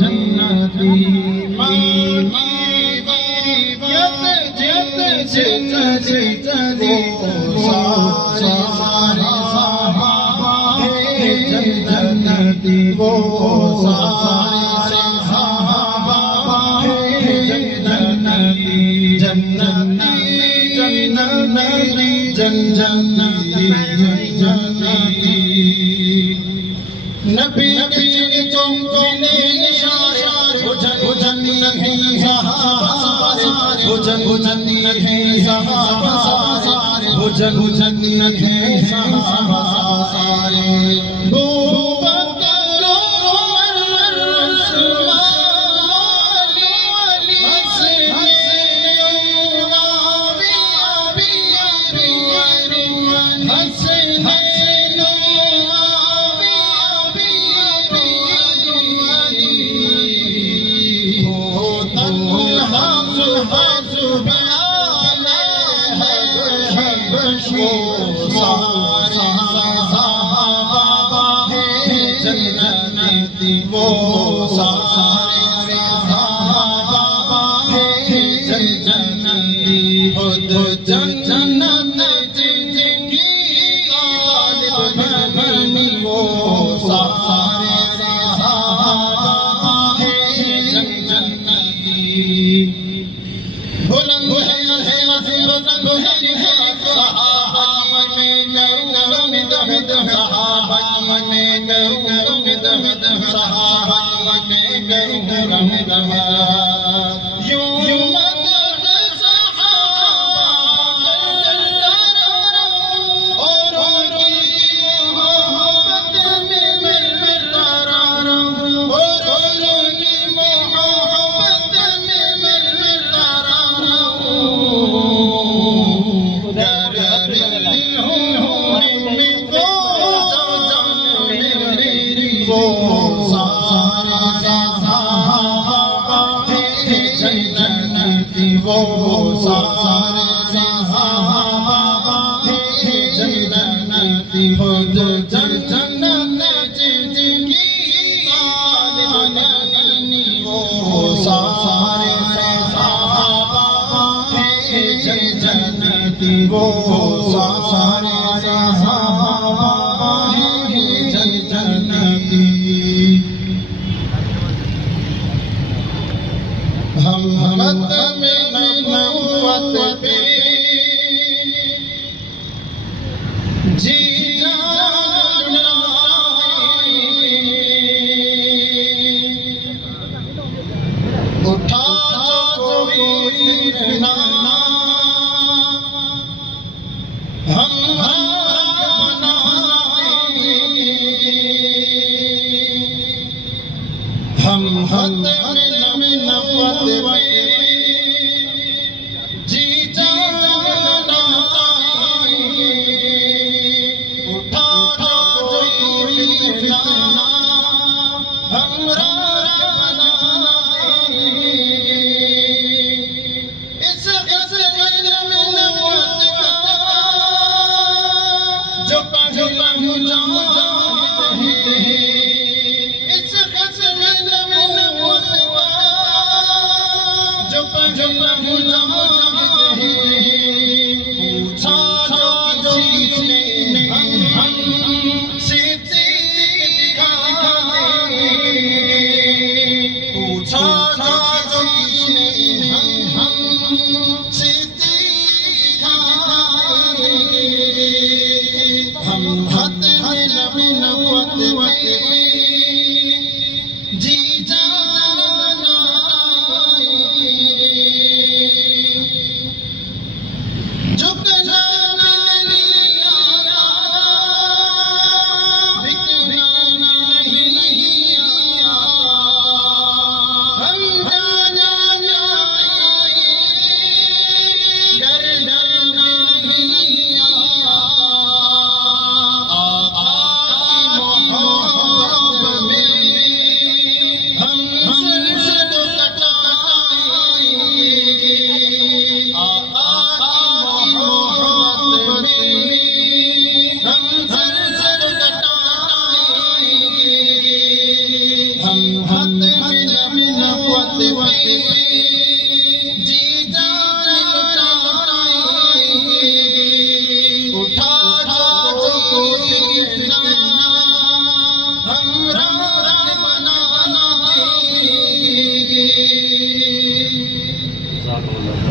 जन्नती मांगी बरकत जित जित जित वो सारे सहाबा है जन्नती वो सारे सहाबा है जन्नती जन्नती जन्नती जन्नती जन्नती नबी नबी तुमको ने इशारा भुजन नहीं सहाबा भुजन नहीं सहाबा भुजन नहीं सहाबा सारे जन्नती वो सारे सहाबा है जन्नती हो तो जन्नत जिनकी तालिब बनी वो सारे सहाबा है जन्नती बुलंद है बुलंद है सहाबा में सहाबा में सहाबा वो सारे सहाबा है जन्नती हो जो जन्नत जिनकी तालिब बनी वो सारे सहाबा है जन्नती वो सारे सहाबा है जन्नती हम में नबुवत पे जी जान उठा जो कोई ना हम हद में नबुवत पे हमरा